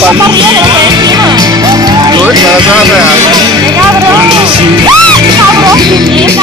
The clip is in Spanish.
para arriba, que lo estoy encima. Uy, para eso es real. ¡Qué cabrón! ¡Ah! ¡Cabrón! ¡Puñeta!